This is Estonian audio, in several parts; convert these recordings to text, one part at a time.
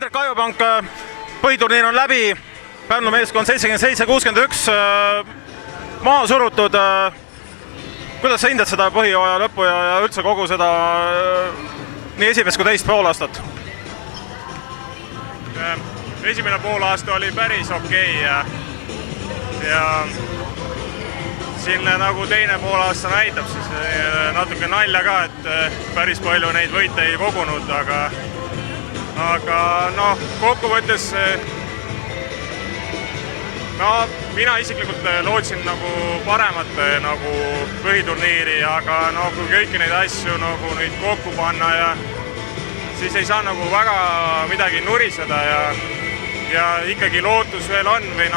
Indrek Ajupank, põhiturniir on läbi, Pärnu meeskond 77-61 maha surutud. Kuidas sa hindad seda põhijooaja lõppu ja üldse kogu seda nii esimest kui teist poolaastat? Esimene poolaasta oli päris okei ja siin nagu teine poolaasta näitab siis natuke nalja ka, et päris palju neid võite ei kogunud, aga noh, kokkuvõttes mina isiklikult lootsin nagu paremat nagu põhiturniiri, aga kui kõiki neid asju nagu nüüd kokku panna ja siis ei saa nagu väga midagi nuriseda ja ikkagi lootus veel on või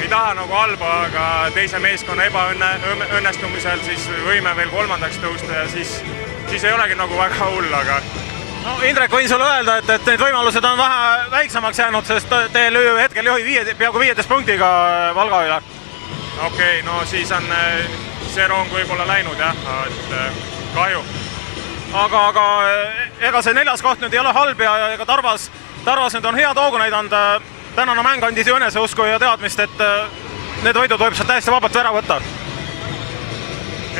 ei taha nagu halba, aga teise meeskonna ebaõnnestumisel siis võime veel kolmandaks tõusta ja siis ei olegi nagu väga hull, aga Indrek, võin sulle öelda, et need võimalused on vähe väiksemaks jäänud, sest teil hetkel juhi peaaegu 15 punktiga Valga üle. Okei, no siis on see rong võib-olla läinud jah, et kahju. Aga ega see 4. koht nüüd ei ole halb ja ega Tarvas nüüd on head hoogu näidanud. Tänane mäng andis ju eneseusku ja teadmist, et need võidud võib sealt täiesti vabalt ära võtta.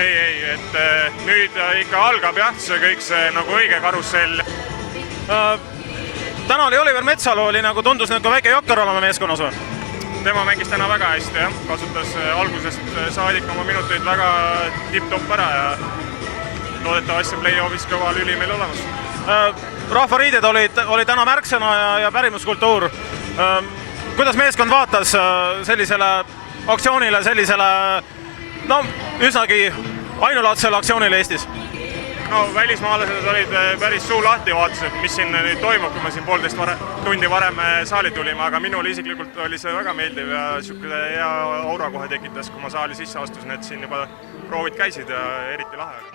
Ei, et nüüd ikka algab jah, see kõik see nagu õige karussell. Täna oli Oliver Metsalu, oli nagu tundus nüüd ka väike jokker olema meeskonnas või? Tema mängis täna väga hästi jah, kasutas algusest saadik oma minuteid väga tipp-topp ära ja loodetavasti play-offis kõva lüli meil olemas. Rahvariided oli täna märksõna ja pärimuskultuur. Kuidas meeskond vaatas sellisele aktsioonile, sellisele üsnagi ainulaadsele aktsioonile Eestis? No välismaalased olid päris suu lahti vaatasid, mis siin nüüd toimub, kui me siin 1,5 tundi varem saali tulime, aga minul isiklikult oli see väga meeldiv ja niisugune hea aura kohe tekitas, kui ma saali sisse astusin, et siin juba proovid käisid ja eriti lahe oli.